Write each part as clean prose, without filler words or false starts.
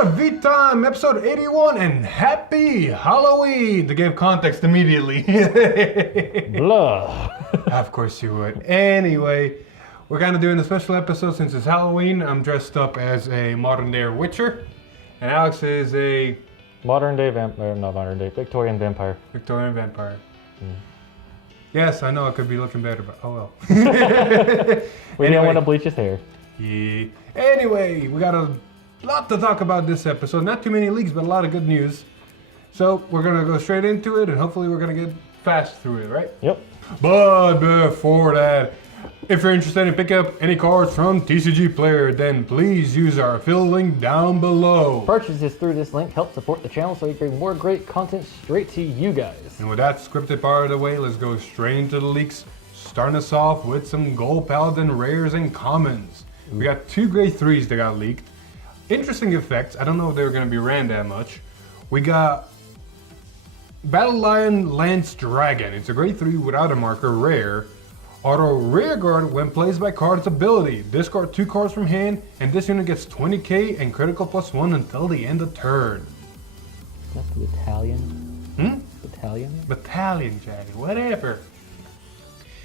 VR of V-Time, episode 81, and happy Halloween! To give context immediately. Blah. Of course you would. Anyway, we're kind of doing a special episode since it's Halloween. I'm dressed up as a modern day Witcher, and Alex is a... Modern day vampire, not modern day, Victorian vampire. Victorian vampire. Yes, I know I could be looking better, but oh well. We didn't want to bleach his hair. Yeah. Anyway, we got a lot to talk about this episode. Not too many leaks, but a lot of good news. So we're gonna go straight into it, and hopefully we're gonna get fast through it, right? Yep. But before that, if you're interested in picking up any cards from TCG Player, then please use our affiliate link down below. Purchases through this link help support the channel so we bring more great content straight to you guys. And with that scripted part of the way, let's go straight into the leaks. Starting us off with some gold Paladin rares and commons. We got two grade 3s that got leaked. Interesting effects. I don't know if they were going to be ran that much. We got Battle Lion Lance Dragon. It's a grade 3 without a marker, rare. Auto rearguard when placed by card's ability. Discard 2 cards from hand, and this unit gets 20k and critical +1 until the end of turn. That's the Italian. Battalion? Battalion Dragon, whatever.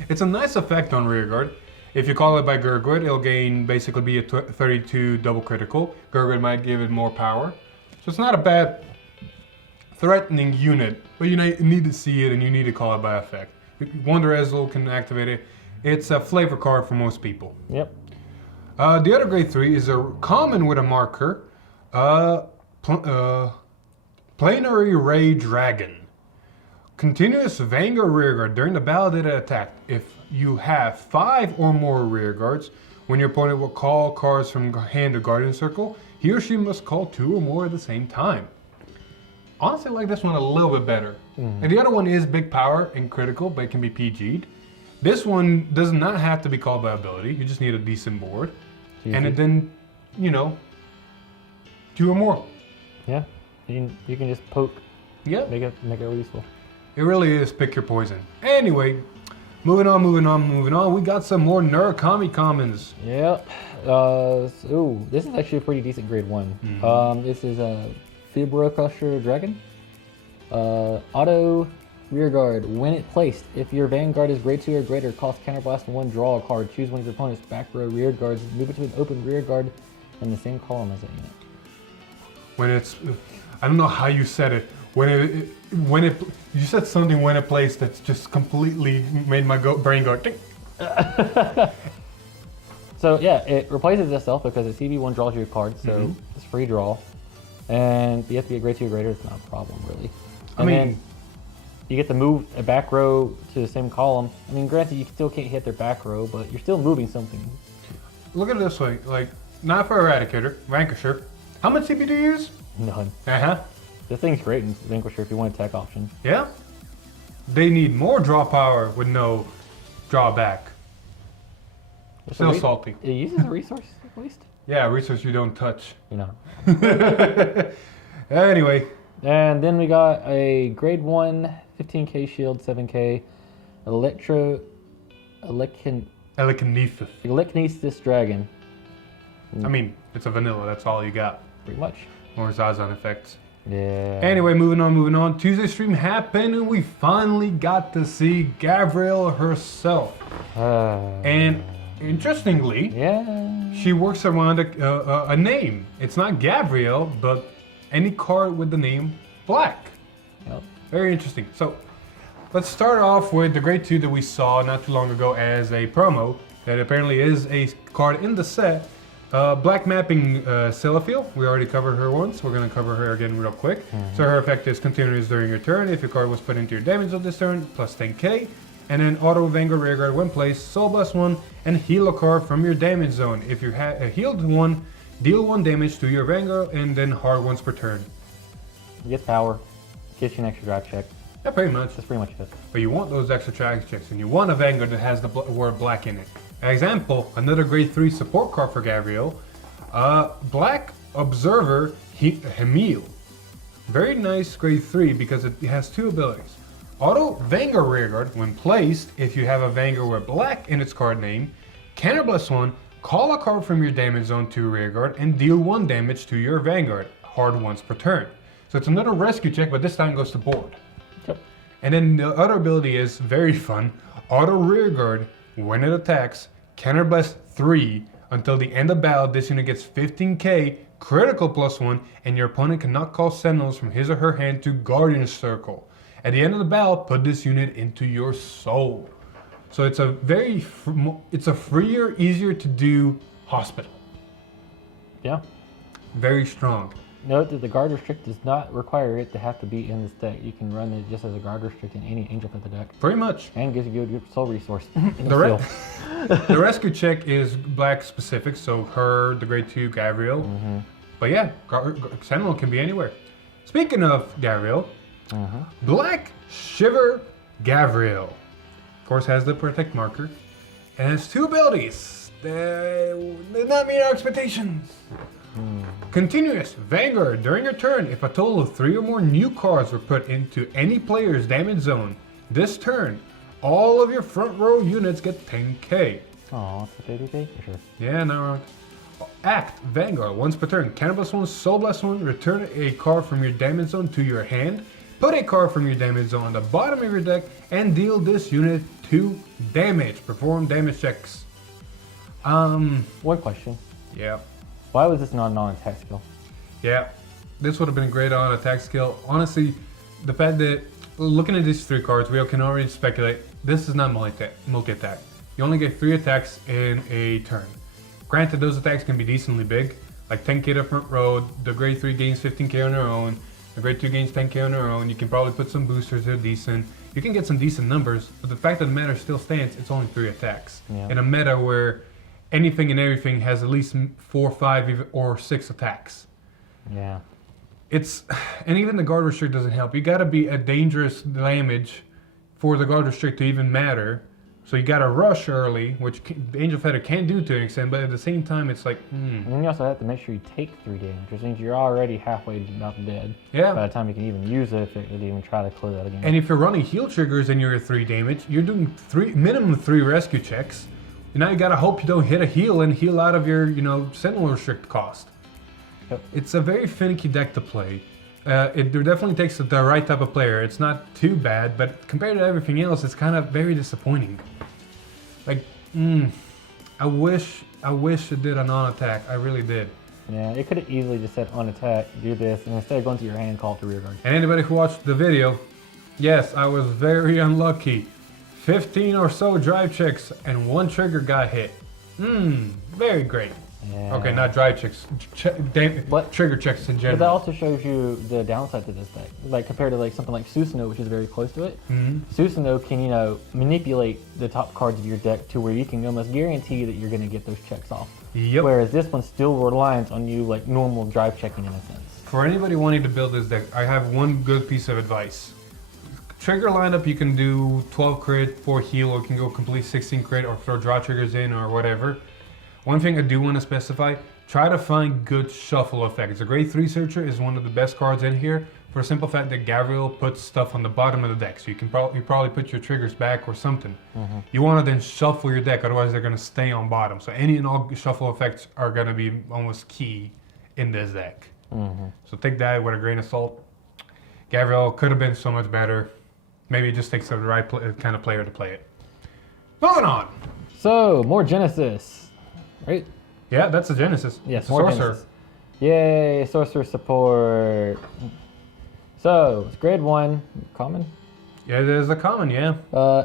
It's a nice effect on rearguard. If you call it by Gurgwit, it'll basically be a 32 double critical. Gurgwit might give it more power. So it's not a bad threatening unit, but you need to see it and you need to call it by effect. Wonder Ezreal can activate it. It's a flavor card for most people. Yep. The other grade 3 is a common with a marker. Planetary Ray Dragon. Continuous Vanguard rearguard during the validated attack. If you have 5 or more rearguards, when your opponent will call cards from hand to Guardian Circle, he or she must call 2 or more at the same time. Honestly, I like this one a little bit better. And the other one is big power and critical, but it can be PG'd. This one does not have to be called by ability. You just need a decent board. And then, you know, 2 or more. Yeah. You can just poke. Yep. Make it useful. It really is pick your poison. Anyway, moving on. We got some more Narukami commons. Yep. Ooh, this is actually a pretty decent grade 1. This is a Fibra Crusher Dragon. Auto rearguard when it placed. If your Vanguard is grade 2 or greater, cost counterblast 1, draw a card. Choose one of your opponent's back row rearguards. Move it to an open rearguard in the same column as that unit. When it's, I don't know how you said it. You said something when it placed that's just completely made my brain go ding. So yeah, it replaces itself because a CB1 draws you a card, so it's free draw. And you have to be a grade 2 or greater, it's not a problem really. And then you get to move a back row to the same column. I mean, granted, you still can't hit their back row, but you're still moving something. Look at it this way, like, not for Eradicator, Vanquisher. How much CP do you use? None. Uh-huh. This thing's great in Vanquisher if you want attack option. Yeah? They need more draw power with no drawback. Still salty. It uses a resource, at least. Yeah, resource you don't touch. You know. Anyway. And then we got a grade 1, 15k shield, 7k, Telekinesis Dragon. I mean, it's a vanilla, that's all you got. Pretty much. More Zazan effects. Yeah. Anyway, moving on. Tuesday stream happened and we finally got to see Gabriel herself. And interestingly, she works around a name. It's not Gabriel, but any card with the name Black. Yep. Very interesting. So let's start off with the grade 2 that we saw not too long ago as a promo that apparently is a card in the set. Black Mapping Celestial. We already covered her once. We're going to cover her again real quick. So her effect is continuous during your turn. If your card was put into your damage zone this turn, plus 10k. And then auto Vanguard rearguard when placed, soul blast 1, and heal a card from your damage zone. If you healed 1, deal 1 damage to your Vanguard and then hard once per turn. You get power, gives you an extra drive check. Yeah, pretty much. That's pretty much it. But you want those extra drive checks, and you want a Vanguard that has the word Black in it. Example, another grade 3 support card for Gabriel. Black Observer Hemil. Very nice grade 3 because it has 2 abilities. Auto Vanguard rearguard when placed. If you have a Vanguard with Black in its card name, counterblast 1, call a card from your damage zone to rearguard and deal 1 damage to your Vanguard. hard once per turn. So it's another rescue check, but this time goes to board. Yep. And then the other ability is very fun. Auto rearguard, when it attacks, counterblast 3 until the end of battle. This unit gets 15k, critical +1, and your opponent cannot call sentinels from his or her hand to Guardian Circle. At the end of the battle, put this unit into your soul. So it's a it's a freer, easier to do hospital. Yeah. Very strong. Note that the guard restrict does not require it to have to be in this deck. You can run it just as a guard restrict in any Angel Feather deck. Pretty much. And gives you a good soul resource. The rescue check is black specific, so her, the grade 2 Gabriel. But yeah, Sentinel can be anywhere. Speaking of Gabriel, Black Shiver Gabriel, of course, has the protect marker and has 2 abilities that did not meet our expectations. Continuous Vanguard. During your turn, if a total of 3 or more new cards were put into any player's damage zone this turn, all of your front row units get 10k. Oh, that's a baby for sure. Yeah, not wrong. Act Vanguard. Once per turn, counterblast 1, soul blast 1, return a card from your damage zone to your hand, put a card from your damage zone on the bottom of your deck, and deal this unit 2 damage. Perform damage checks. One question. Yeah. Why was this not a non-attack skill? Yeah, this would have been great on attack skill. Honestly, the fact that looking at these 3 cards, we can already speculate this is not multi-attack. You only get 3 attacks in a turn. Granted, those attacks can be decently big, like 10k to front row. The grade 3 gains 15k on their own. The grade 2 gains 10k on their own. You can probably put some boosters that are decent. You can get some decent numbers, but the fact of the matter still stands, it's only 3 attacks. Yeah. In a meta where anything and everything has at least 4, 5, or 6 attacks. Yeah. And even the guard restrict doesn't help. You gotta be a dangerous damage for the guard restrict to even matter. So you gotta rush early, which the Angel Feather can do to an extent, but at the same time, it's like, And then you also have to make sure you take 3 damage, which means you're already halfway about dead. Yeah. By the time you can even use it, if it would even try to close out again. And if you're running heal triggers and you're at 3 damage, you're doing minimum 3 rescue checks. And now you gotta hope you don't hit a heal and heal out of your, Sentinel restrict cost. Yep. It's a very finicky deck to play. It definitely takes the right type of player. It's not too bad, but compared to everything else, it's kind of very disappointing. Like, I wish it did a non-attack. I really did. Yeah, it could have easily just said on attack, do this, and instead of going to your hand, call it to rear guard. And anybody who watched the video, yes, I was very unlucky. 15 or so drive checks and 1 trigger got hit. Very great. Yeah. Okay, not drive checks, trigger checks in But that general. also shows you the downside to this deck. Like compared to something like Susanoo, which is very close to it. Susanoo can, manipulate the top cards of your deck to where you can almost guarantee that you're going to get those checks off. Yep. Whereas this one still relies on you like normal drive checking in a sense. For anybody wanting to build this deck, I have one good piece of advice. Trigger lineup, you can do 12 crit, 4 heal, or you can go complete 16 crit, or throw draw triggers in, or whatever. One thing I do want to specify, try to find good shuffle effects. The grade 3 Searcher is one of the best cards in here for the simple fact that Gabriel puts stuff on the bottom of the deck, so you can probably put your triggers back or something. You want to then shuffle your deck, otherwise they're going to stay on bottom. So any and all shuffle effects are going to be almost key in this deck. So take that with a grain of salt. Gabriel could have been so much better. Maybe it just takes the right kind of player to play it. Moving on. So, more Genesis, right? Yeah, that's a Genesis. Yes, it's a more sorcerer. Genesis. Yay, sorcerer support. So, it's grade 1, common. Yeah, it is a common, yeah.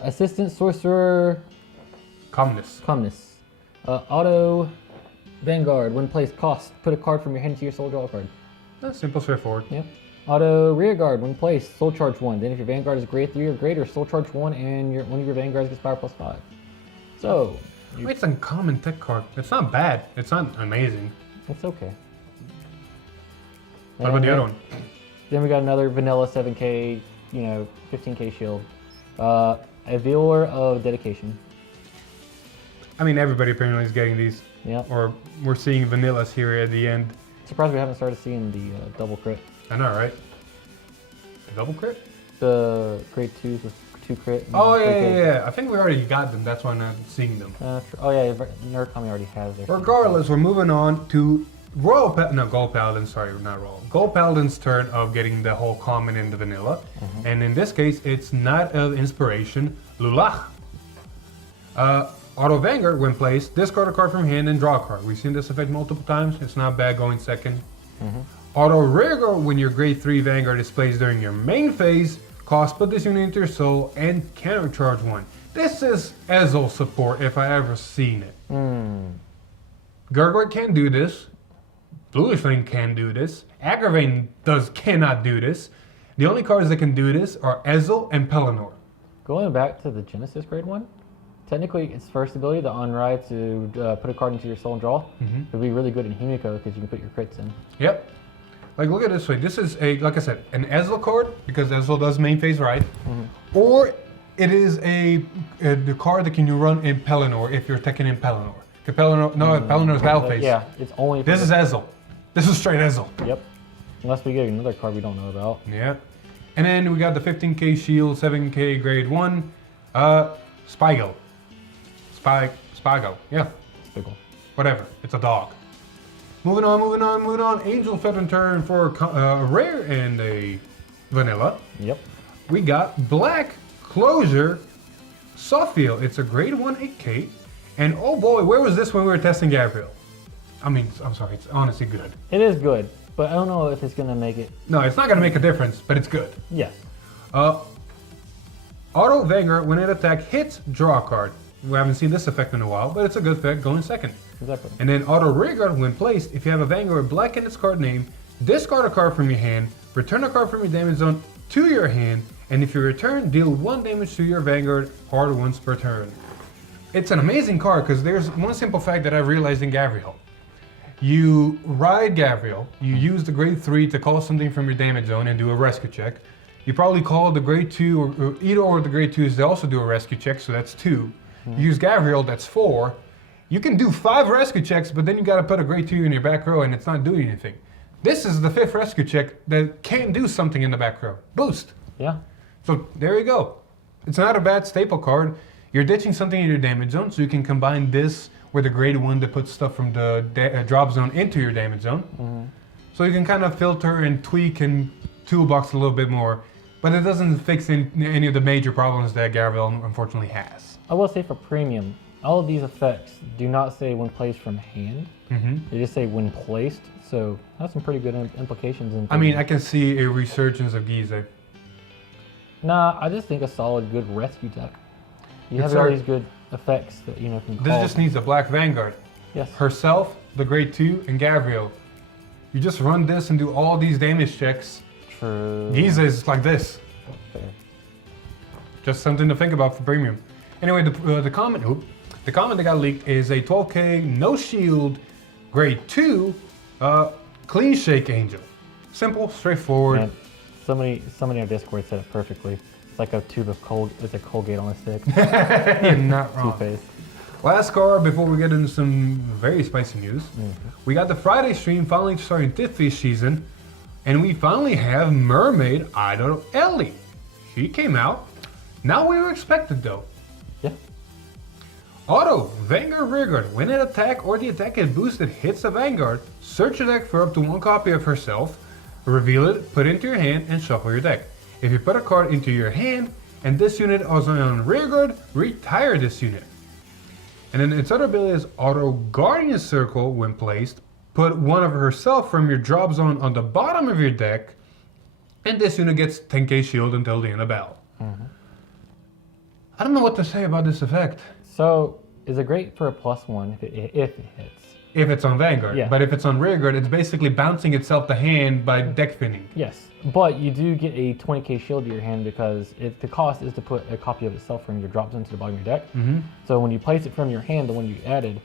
Assistant sorcerer, Commonness. calmness. Auto Vanguard, when placed, cost. Put a card from your hand to your soul, draw a card. That's simple, straightforward. Yep. Auto Rear Guard, when placed, soul charge 1. Then if your Vanguard is grade 3 or greater, soul charge 1 and one of your Vanguards gets power +5. So, It's a common tech card. It's not bad. It's not amazing. it's okay. What about the other one? Then we got another vanilla 7k, 15k shield. A Veor of Dedication. I mean, everybody apparently is getting these. Yep. Or we're seeing vanillas here at the end. Surprised we haven't started seeing the double crit. I know, right? A double crit? The grade 2s with 2 crit. and Oh, 3K. yeah. I think we already got them. That's why I'm not seeing them. Oh yeah, Narukami already has their. Regardless, we're moving on to Gold Paladin, sorry, not Royal. Gold Paladin's turn of getting the whole common in the vanilla. And in this case, it's Knight of Inspiration, Lulach. Auto Vanguard, when placed, discard a card from hand and draw a card. We've seen this effect multiple times. It's not bad going second. Auto Rearguard, when your grade 3 Vanguard is placed during your main phase, put this unit into your soul and countercharge 1. This is Ezel support if I ever seen it. Gurgurt can do this. Bluish Flame can do this. Aggravating cannot do this. The only cards that can do this are Ezel and Pelennor. Going back to the Genesis grade 1, technically its first ability, the on-ride to put a card into your soul and draw, would be really good in Himiko because you can put your crits in. Yep. Like, look at it this way. This is like I said, an Ezel card because Ezel does main phase right, or it is the card that can you run in Pelennor if you're attacking in Pelennor. Pellennor's battle phase. Yeah, it's only. This is Ezel. This is straight Ezel. Yep. Unless we get another card we don't know about. Yeah. And then we got the 15k shield, 7k grade 1, Spigo. Spigo. Yeah. Spigo. Whatever. It's a dog. Moving on. Angel Feather turn for a rare and a vanilla. Yep. We got Black Closure Softfield. It's a grade 1 8k. And oh boy, where was this when we were testing Gabriel? I'm sorry, it's honestly good. It is good, but I don't know if it's going to make it. No, it's not going to make a difference, but it's good. Yes. Auto Vanguard, when it attacks, hits, draw a card. We haven't seen this effect in a while, but it's a good effect going second. Exactly. And then Auto Rearguard, when placed, if you have a Vanguard black in its card name, discard a card from your hand, return a card from your damage zone to your hand, and if you return, deal 1 damage to your Vanguard hard once per turn. It's an amazing card because there's one simple fact that I realized in Gabriel. You ride Gabriel, you use the grade 3 to call something from your damage zone and do a rescue check. You probably call the grade 2 or either or the grade 2s to also do a rescue check, so that's 2. You use Gabriel, that's 4. You can do 5 rescue checks, but then you gotta put a grade 2 in your back row and it's not doing anything. This is the 5th rescue check that can do something in the back row. Boost. Yeah. So there you go. It's not a bad staple card. You're ditching something in your damage zone, so you can combine this with a grade 1 that puts stuff from the drop zone into your damage zone. So you can kind of filter and tweak and toolbox a little bit more, but it doesn't fix any of the major problems that Gabriel unfortunately has. I will say for premium, all of these effects do not say when placed from hand. They just say when placed, so that's some pretty good implications. I mean, I can see a resurgence of Gize. Nah, I just think a solid, good rescue deck. You have Sir. all these good effects that can call. This just needs a Black Vanguard. Yes. Herself, the grade 2, and Gabriel. You just run this and do all these damage checks. True. Gize is like this. Fair. Just something to think about for premium. Anyway, the comment that got leaked is a 12k no shield grade 2 clean shake angel. Simple, straightforward. Man, somebody on Discord said it perfectly. It's like a tube of Colgate on a stick. You're not wrong. Toothpaste. Last card before we get into some very spicy news. We got the Friday stream finally starting Fifth Fish season, and we finally have Mermaid Idol Ellie. She came out. Not what we were expected though. Yeah. Auto Vanguard Rearguard. When an attack or the attack is boosted hits a Vanguard, search your deck for up to 1 copy of herself, reveal it, put it into your hand, and shuffle your deck. If you put a card into your hand and this unit is on Rearguard, retire this unit. And then its other ability is Auto Guardian Circle. When placed, put one of herself from your drop zone on the bottom of your deck, and this unit gets 10k shield until the end of battle. I don't know what to say about this effect. So, is it great for a +1 if it hits? If it's on Vanguard, Yeah. but if it's on Rearguard, it's basically bouncing itself to hand by deck spinning. Yes, but you do get a 20k shield to your hand because the cost is to put a copy of itself from your drop zone to the bottom of your deck. So when you place it from your hand, the one you added,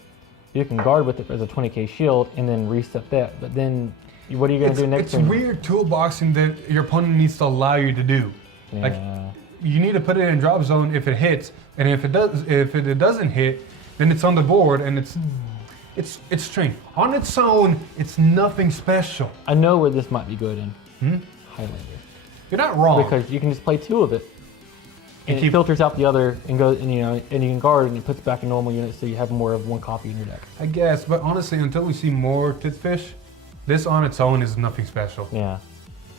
you can guard with it as a 20k shield and then reset that. But then, what are you going to do next It's turn? weird toolboxing that your opponent needs to allow you to do. Yeah. Like, you need to put it in drop zone if it hits, and if it doesn't hit, then it's on the board, and it's strange. On its own, it's nothing special. I know where this might be good in. Highlander. You're not wrong. Because you can just play 2 of it. and it filters out the other and goes, and you can guard and it puts back a normal unit, so you have more of one copy in your deck. I guess, but honestly, until we see more Titfish, this on its own is nothing special. Yeah.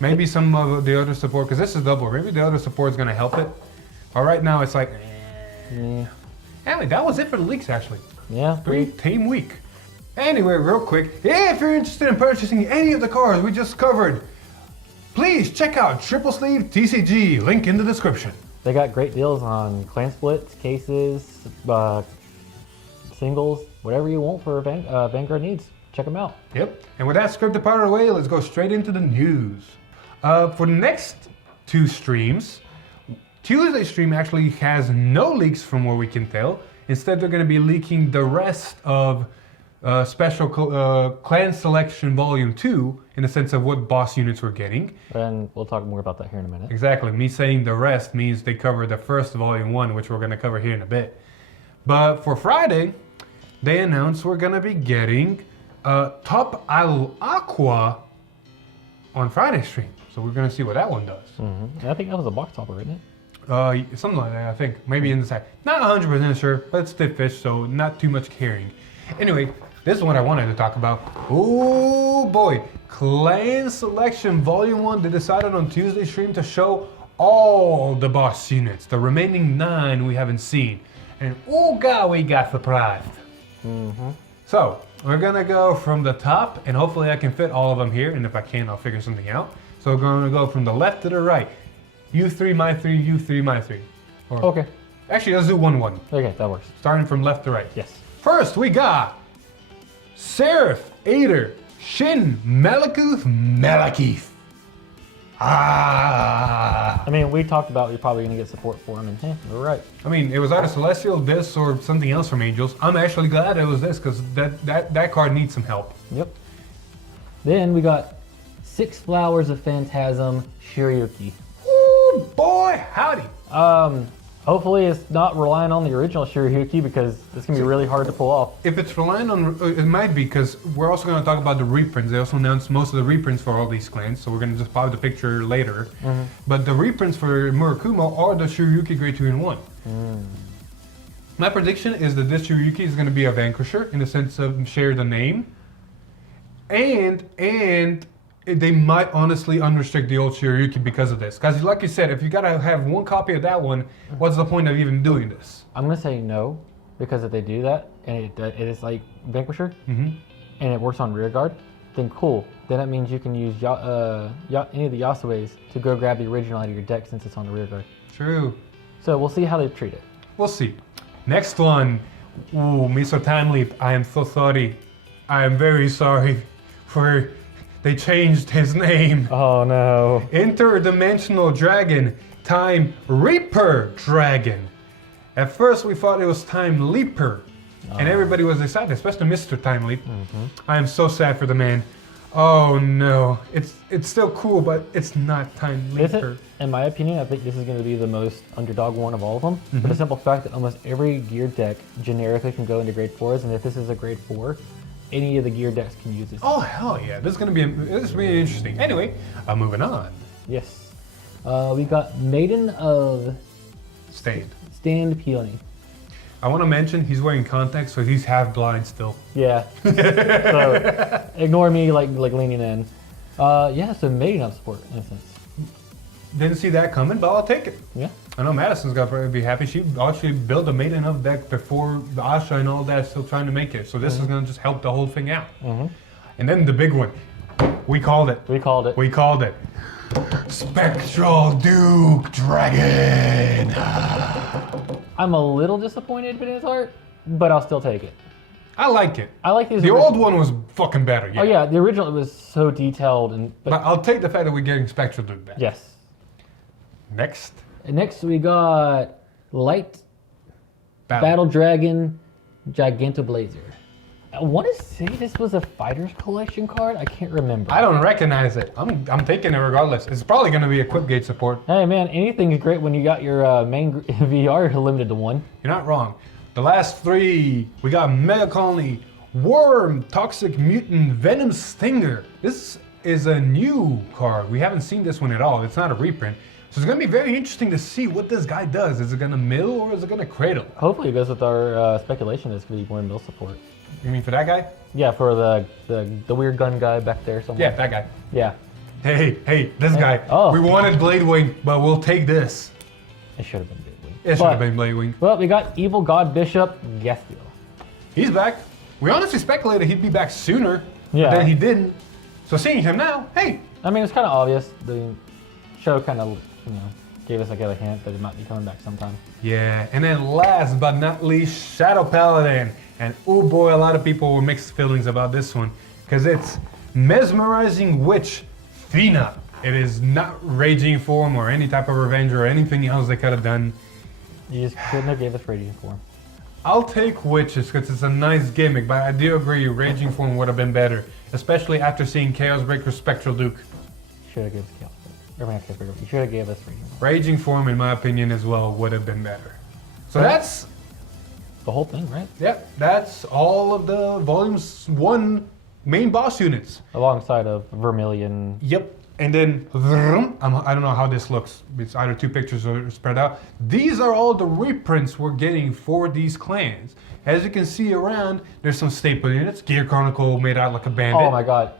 Maybe some of the other support, because this is double. Maybe the other support is gonna help it. But right now, it's like, Yeah. Anyway, that was it for the leaks, actually. Yeah. Pretty tame week. Anyway, real quick, if you're interested in purchasing any of the cards we just covered, please check out Triple Sleeve TCG, link in the description. They got great deals on clan splits, cases, singles, whatever you want for Vanguard needs. Check them out. Yep. And with that scripted part of the way, let's go straight into the news. For the next 2 streams, Tuesday's stream actually has no leaks from what we can tell. Instead, they're going to be leaking the rest of special Clan Selection Vol.2 in the sense of what boss units we're getting. And we'll talk more about that here in a minute. Exactly. Me saying the rest means they cover the first Vol.1, which we're going to cover here in a bit. But for Friday, they announced we're going to be getting Top Al Aqua on Friday's stream. So we're going to see what that one does. I think that was a box topper, isn't it? Something like that, I think. Maybe in the side. Not 100% sure, but it's Titfish, so not too much caring. Anyway, this is what I wanted to talk about. Oh boy, Clan Selection Vol.1, they decided on Tuesday's stream to show all the boss units, the remaining 9 we haven't seen. And oh god, we got surprised. So, we're gonna go from the top, and hopefully I can fit all of them here, and if I can, I'll figure something out. So we're gonna go from the left to the right. You 3, my 3, you 3, my 3. Or, Okay. Actually, let's do 1-1. Okay, that works. Starting from left to right. Yes. First, we got Seraph, Ader, Shin, Malekuth, Malekith. Ah. I mean, we talked about you're probably going to get support for him, and we're right. I mean, it was either Celestial, this, or something else from Angels. I'm actually glad it was this, because that card needs some help. Yep. Then we got 6 Flowers of Phantasm, Shiryuki. Ooh, boy, howdy. Hopefully it's not relying on the original Shiryuki, because it's going to be really hard to pull off. If it's relying on, it might be, because we're also going to talk about the reprints. They also announced most of the reprints for all these clans, so we're going to just pop the picture later. But the reprints for Murakumo are the Shiryuki Grade 2 in 1. My prediction is that this Shiryuki is going to be a Vanquisher in the sense of share the name, and they might honestly unrestrict the old Shiryuki because of this. Because like you said, if you gotta have one copy of that one, what's the point of even doing this? I'm going to say no, because if they do that, and it is like Vanquisher, and it works on rear guard, then cool. Then that means you can use any of the Yasues to go grab the original out of your deck since it's on the rear guard. True. So we'll see how they treat it. We'll see. Next one. Ooh, Mr. Time Leap. I am so sorry. I am very sorry for... They changed his name. Oh no. Interdimensional Dragon, Time Reaper Dragon. At first we thought it was Time Leaper. And everybody was excited, especially Mr. Time Leap. I am so sad for the man. Oh no. It's still cool, but it's not Time Leaper. In my opinion, I think this is going to be the most underdog one of all of them. For the simple fact that almost every gear deck generically can go into grade 4s, and if this is a grade 4, any of the gear decks can use this. Oh hell yeah, this is gonna be interesting. Anyway, moving on. Yes. We got Maiden of Stand Peony. I want to mention he's wearing contacts, so he's half blind still. Yeah. So ignore me like leaning in. Yeah, so Maiden of support in a sense. Didn't see that coming, but I'll take it. Yeah. I know Madison's got to be happy. She actually built a Maiden of deck before the Asha and all that, still trying to make it. So this is going to just help the whole thing out. And then the big one. We called it. We called it. We called it. Spectral Duke Dragon. I'm a little disappointed in his art, but I'll still take it. I like it. I like these. The old one was fucking better. Yeah. Oh yeah, the original was so detailed but I'll take the fact that we're getting Spectral Duke back. Yes. Next. Next we got Light Battle Dragon Gigantoblazer. I want to say this was a Fighters Collection card. I can't remember. I don't recognize it. I'm taking it regardless. It's probably going to be a quick gate support. Hey man, anything is great when you got your main VR limited to 1. You're not wrong. The last 3, we got Mega Colony, Worm, Toxic Mutant, Venom Stinger. This is a new card. We haven't seen this one at all. It's not a reprint. So it's going to be very interesting to see what this guy does. Is it going to mill or is it going to cradle? Hopefully it goes with our speculation is going to be more mill support. You mean for that guy? Yeah, for the weird gun guy back there somewhere. Yeah, that guy. Yeah. Hey, this guy. Oh. We wanted Blade Wing, but we'll take this. It should have been Blade Wing. It should have been Blade Wing. Well, we got Evil God Bishop Gastiel. He's back. We honestly speculated he'd be back sooner, Yeah. but then he didn't. So seeing him now, hey. I mean, it's kind of obvious. The show kind of, gave us like a hint that he might be coming back sometime. Yeah, and then last but not least, Shadow Paladin. And oh boy, a lot of people were mixed feelings about this one, because it's Mesmerizing Witch Fina. It is not Raging Form or any type of Revenge or anything else they could have done. You just couldn't have gave us Raging Form. I'll take Witches because it's a nice gimmick, but I do agree Raging Form would have been better, especially after seeing Chaos Breaker Spectral Duke. Should have given us Chaos Breaker. Or Chaos Breaker. You should have gave us Raging Form. Raging Form, in my opinion, as well, would have been better. So that's the whole thing, right? Yep, that's all of the Volumes 1 main boss units. Alongside of Vermilion. Yep, and then, I don't know how this looks. It's either two pictures or spread out. These are all the reprints we're getting for these clans. As you can see around, there's some staple units. Gear Chronicle made out like a bandit. Oh my god.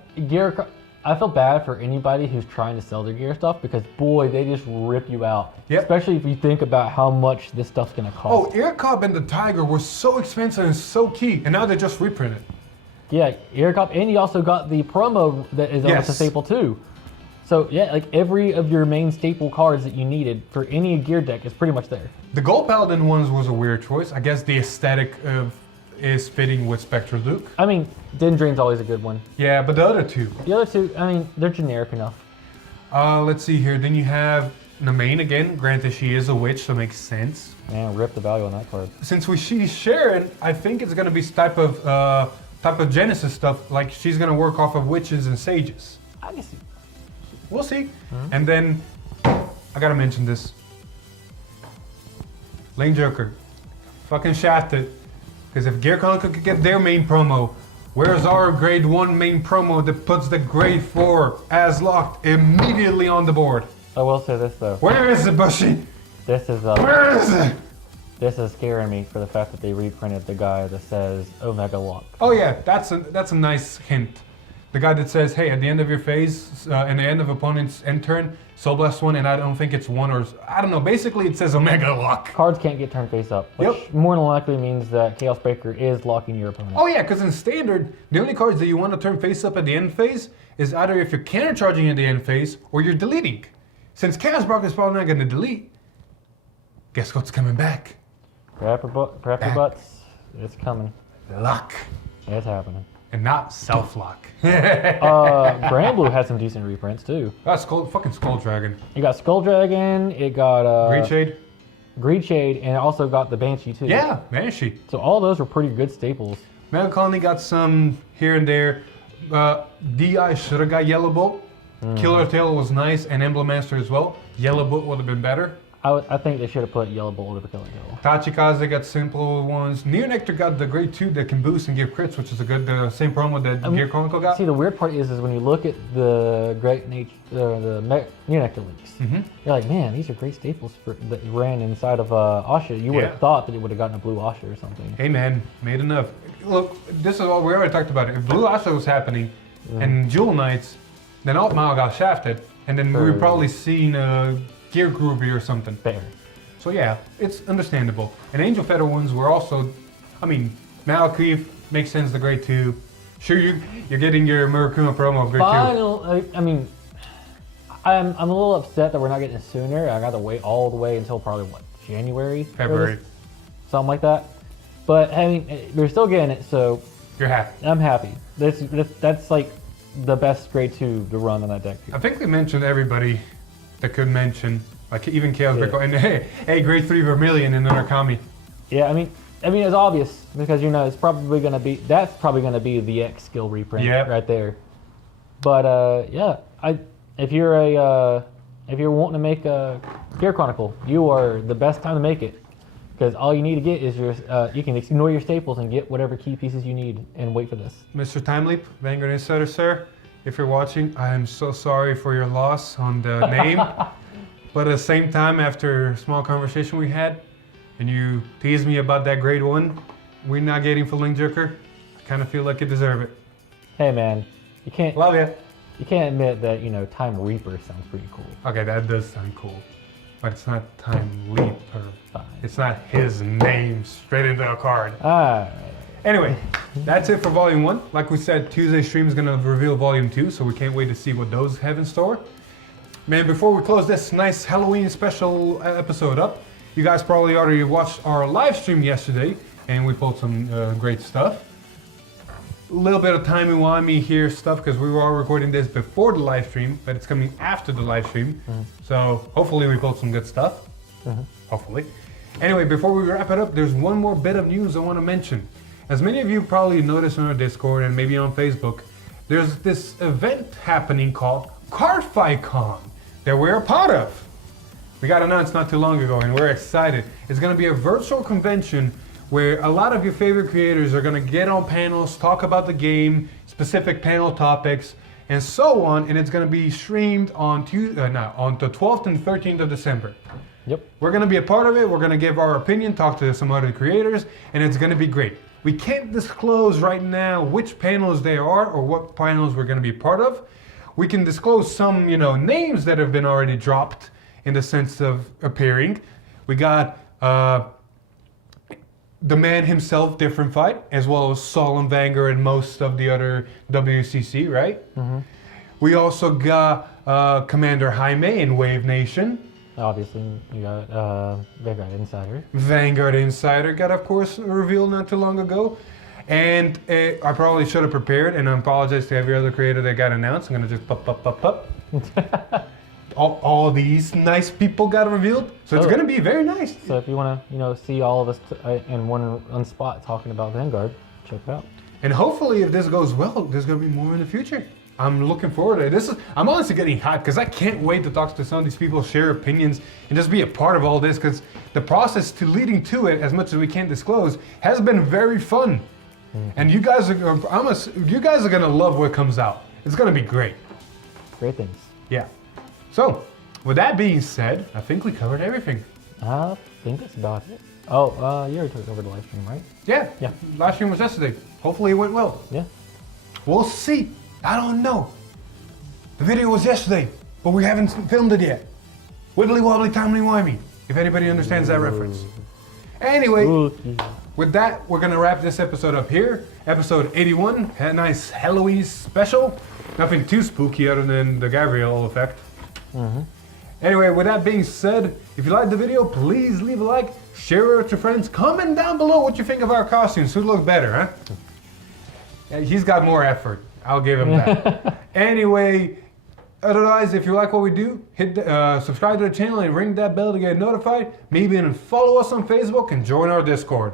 I feel bad for anybody who's trying to sell their gear stuff because boy, they just rip you out. Yep. Especially if you think about how much this stuff's gonna cost. Oh, Earcob and the Tiger were so expensive and so key, and now they're just reprinted. Yeah, Earcop, and you also got the promo that is almost a staple too. So yeah, like every of your main staple cards that you needed for any gear deck is pretty much there. The Gold Paladin ones was a weird choice. I guess the aesthetic is fitting with Spectral Duke. I mean, Dendrain's always a good one. Yeah, but the other two. The other two, I mean, they're generic enough. Let's see here. Then you have Namain again. Granted, she is a witch, so it makes sense. Man, rip the value on that card. Since she's Sharon, I think it's gonna be type of Genesis stuff. Like she's gonna work off of witches and sages. I can see. We'll see. And then I gotta mention this. Lane Joker, fucking shafted. Because if Gear Chronicle could get their main promo, where's our grade 1 main promo that puts the grade 4 as locked immediately on the board? I will say this though. Where is it, Bushy? This is Where is it? This is scaring me for the fact that they reprinted the guy that says Omega Lock. Oh yeah, that's a nice hint. The guy that says, hey, at the end of your phase, and the end of opponent's end turn, Soul Blast 1, and I don't think it's 1 or... I don't know, basically it says Omega Lock. Cards can't get turned face up, which more than likely means that Chaos Breaker is locking your opponent. Oh yeah, because in Standard, the only cards that you want to turn face up at the end phase is either if you're counter charging at the end phase, or you're deleting. Since Chaos Breaker is probably not going to delete, guess what's coming back? Grab your butts. It's coming. Lock. It's happening. And not self-lock. Grand Blue had some decent reprints too. That's fucking Skull Dragon. You got Skull Dragon, it got Greed Shade? Greed Shade, and it also got the Banshee too. Yeah, Banshee. So all those were pretty good staples. Mega Colony got some here and there. DI should have got Yellow Bolt. Killer Tail was nice, and Emblem Master as well. Yellow Bolt would have been better. I think they should have put Yellow Bolt over Killer Tail. Tachikaze got simple ones. Neo Nectar got the grade 2 that can boost and give crits, which is the same promo that Gear Chronicle got. See, the weird part is when you look at the Neo Nectar leaks, you're like, man, these are great staples that ran inside of Asha. You would have thought that it would have gotten a blue Asha or something. Hey man, made enough. Look, this is all we already talked about it. If blue Asha was happening and Jewel Knights, then Altmile got shafted, and then we would probably seen Gear Groovy or something. Fair. So yeah, it's understandable. And Angel Feather ones were also, I mean, Malakith makes sense, the grade 2. Sure, you're getting your Murakumo promo of grade 2. I mean, I'm a little upset that we're not getting it sooner. I got to wait all the way until probably, what, January? February. Something like that. But, I mean, we're still getting it, so... You're happy. I'm happy. That's like the best grade 2 to run on that deck. I think we mentioned everybody that could mention, like even Chaos Breaker, and hey, grade 3 Vermilion and Narukami. Yeah, I mean it's obvious because it's probably gonna be the X skill reprint right there. But yeah, if you're wanting to make a Gear Chronicle, you are the best time to make it because all you need to get is you can ignore your staples and get whatever key pieces you need and wait for this. Mr. Time Leap, Vanguard Insider, sir. If you're watching, I am so sorry for your loss on the name. but at the same time, after a small conversation we had, and you teased me about that grade 1, we're not getting for Link Joker. I kind of feel like you deserve it. Hey man, you can't. Love ya. You can't admit that Time Reaper sounds pretty cool. Okay, that does sound cool, but it's not Time Leaper. Fine. It's not his name straight into a card. Ah. Anyway, that's it for Volume 1. Like we said, Tuesday's stream is going to reveal Volume 2, so we can't wait to see what those have in store. Man, before we close this nice Halloween special episode up, you guys probably already watched our live stream yesterday, and we pulled some great stuff. A little bit of timey-wimey here stuff, because we were all recording this before the live stream, but it's coming after the live stream. So hopefully we pulled some good stuff. Hopefully. Anyway, before we wrap it up, there's one more bit of news I want to mention. As many of you probably noticed on our Discord and maybe on Facebook, there's this event happening called Cardficon that we're a part of. We got announced not too long ago and we're excited. It's going to be a virtual convention where a lot of your favorite creators are going to get on panels, talk about the game, specific panel topics, and so on. And it's going to be streamed on on the 12th and 13th of December. Yep. We're going to be a part of it. We're going to give our opinion, talk to some other creators, and it's going to be great. We can't disclose right now which panels they are or what panels we're going to be part of. We can disclose some, names that have been already dropped in the sense of appearing. We got the man himself, Different Fight, as well as Solemn Vanguard and most of the other WCC, right? We also got Commander Jaime in Wave Nation. Obviously, you got Vanguard Insider. Vanguard Insider got, of course, revealed not too long ago. And I probably should have prepared, and I apologize to every other creator that got announced. I'm going to just pop. All these nice people got revealed, so it's going to be very nice. So if you want to, see all of us in one spot talking about Vanguard, check it out. And hopefully, if this goes well, there's going to be more in the future. I'm looking forward to it. I'm honestly getting hyped because I can't wait to talk to some of these people, share opinions, and just be a part of all this. Because the process to leading to it, as much as we can't disclose, has been very fun. And you guys are going to love what comes out. It's going to be great. Great things. Yeah. So, with that being said, I think we covered everything. I think that's about it. Oh, you already took over the live stream, right? Yeah. Yeah. Last stream was yesterday. Hopefully it went well. Yeah. We'll see. I don't know. The video was yesterday, but we haven't filmed it yet. Wibbly wobbly timely wimey, if anybody understands that reference. Anyway, with that, we're gonna wrap this episode up here. Episode 81, had a nice Halloween special. Nothing too spooky other than the Gabriel effect. Anyway, with that being said, if you liked the video, please leave a like, share it with your friends, comment down below what you think of our costumes. Who look better, huh? Yeah, he's got more effort. I'll give him that. Anyway, otherwise, if you like what we do, hit subscribe to the channel and ring that bell to get notified. Maybe even follow us on Facebook and join our Discord.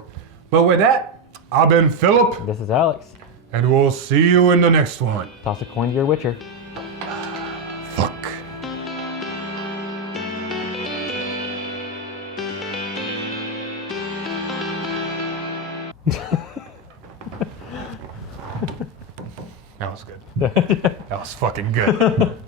But with that, I've been Philip. This is Alex. And we'll see you in the next one. Toss a coin to your Witcher. Fuck. That was good. That was fucking good.